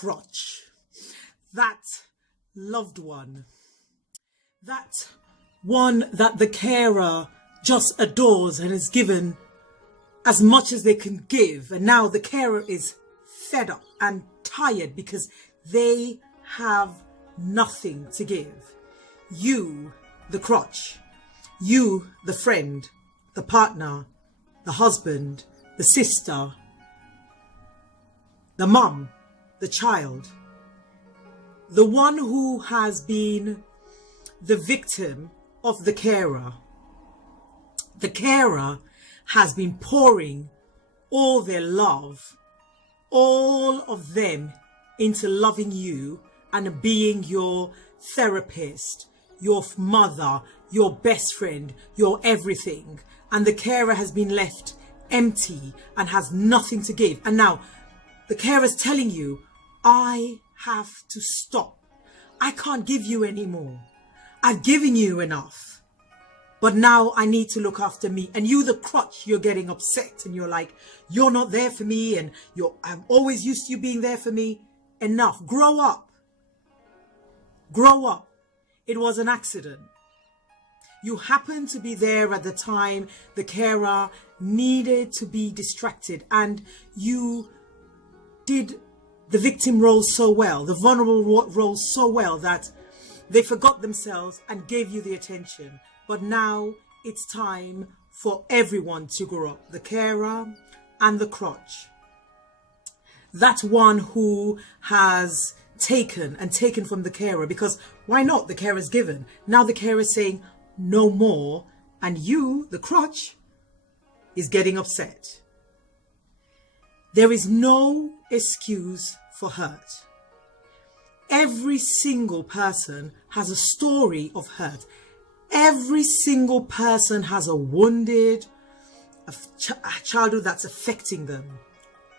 crutch, that loved one, that one that the carer just adores and has given as much as they can give. And now the carer is fed up and tired because they have nothing to give. You, the crutch, you, the friend, the partner, the husband, the sister, the mum, the child, the one who has been the victim of the carer. The carer has been pouring all their love, all of them, into loving you and being your therapist, your mother, your best friend, your everything. And the carer has been left empty and has nothing to give. And now the carer is telling you, I have to stop. I can't give you anymore. I've given you enough. But now I need to look after me. And you, the crutch, you're getting upset and you're like, you're not there for me. And I'm always used to you being there for me. Enough. Grow up. Grow up. It was an accident. You happened to be there at the time the carer needed to be distracted, and you did the victim role so well, the vulnerable role so well, that they forgot themselves and gave you the attention. But now it's time for everyone to grow up, the carer and the crutch. That one who has taken from the carer, because why not? The carer is given. Now the carer is saying no more, and you, the crutch, is getting upset. There is no excuse for hurt. Every single person has a story of hurt. Every single person has a wounded, a childhood that's affecting them.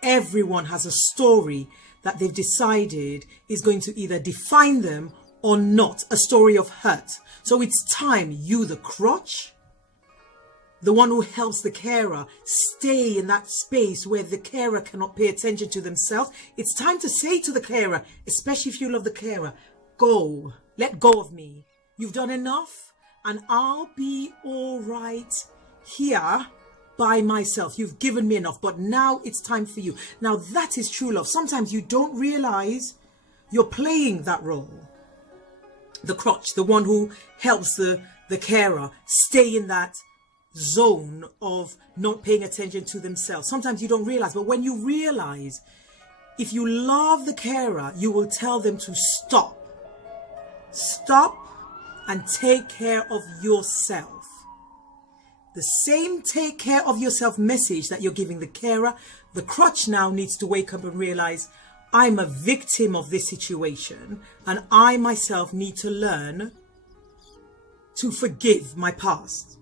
Everyone has a story that they've decided is going to either define them or not, a story of hurt. So it's time, you, the crutch, the one who helps the carer stay in that space where the carer cannot pay attention to themselves. It's time to say to the carer, especially if you love the carer, go, let go of me. You've done enough and I'll be all right here by myself. You've given me enough, but now it's time for you. Now that is true love. Sometimes you don't realize you're playing that role. The crutch, the one who helps the carer stay in that zone of not paying attention to themselves. Sometimes you don't realize, but when you realize, if you love the carer, you will tell them to stop. Stop and take care of yourself. The same take care of yourself message that you're giving the carer, the crutch now needs to wake up and realize, I'm a victim of this situation and I myself need to learn to forgive my past.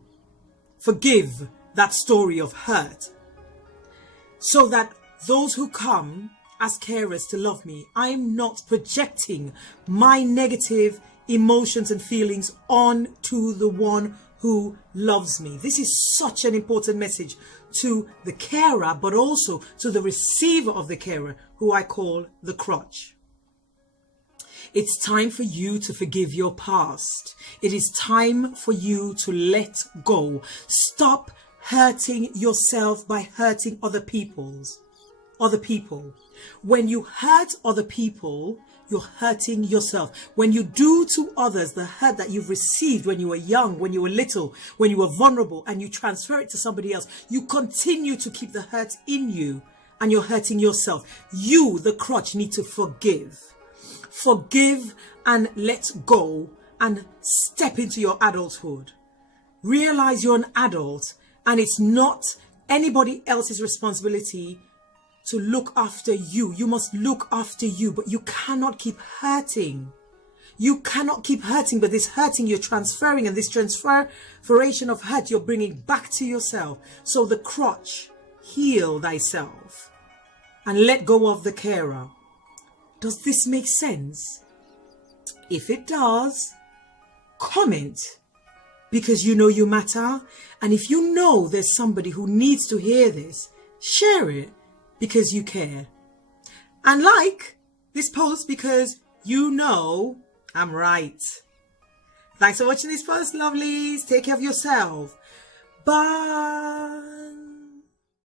Forgive that story of hurt, so that those who come as carers to love me, I'm not projecting my negative emotions and feelings onto the one who loves me. This is such an important message to the carer, but also to the receiver of the carer, who I call the crutch. It's time for you to forgive your past. It is time for you to let go. Stop hurting yourself by hurting other people. When you hurt other people, you're hurting yourself. When you do to others the hurt that you've received when you were young, when you were little, when you were vulnerable, and you transfer it to somebody else, you continue to keep the hurt in you and you're hurting yourself. You, the crutch, need to forgive. Forgive and let go and step into your adulthood. Realize you're an adult and it's not anybody else's responsibility to look after you. You must look after you, but you cannot keep hurting. You cannot keep hurting, but this hurting you're transferring, and this transferation of hurt you're bringing back to yourself. So the crutch, heal thyself and let go of the carer. Does this make sense? If it does, comment, because you know you matter. And if you know there's somebody who needs to hear this, share it because you care. And like, this post because you know I'm right. Thanks for watching this post, lovelies. Take care of yourself. Bye.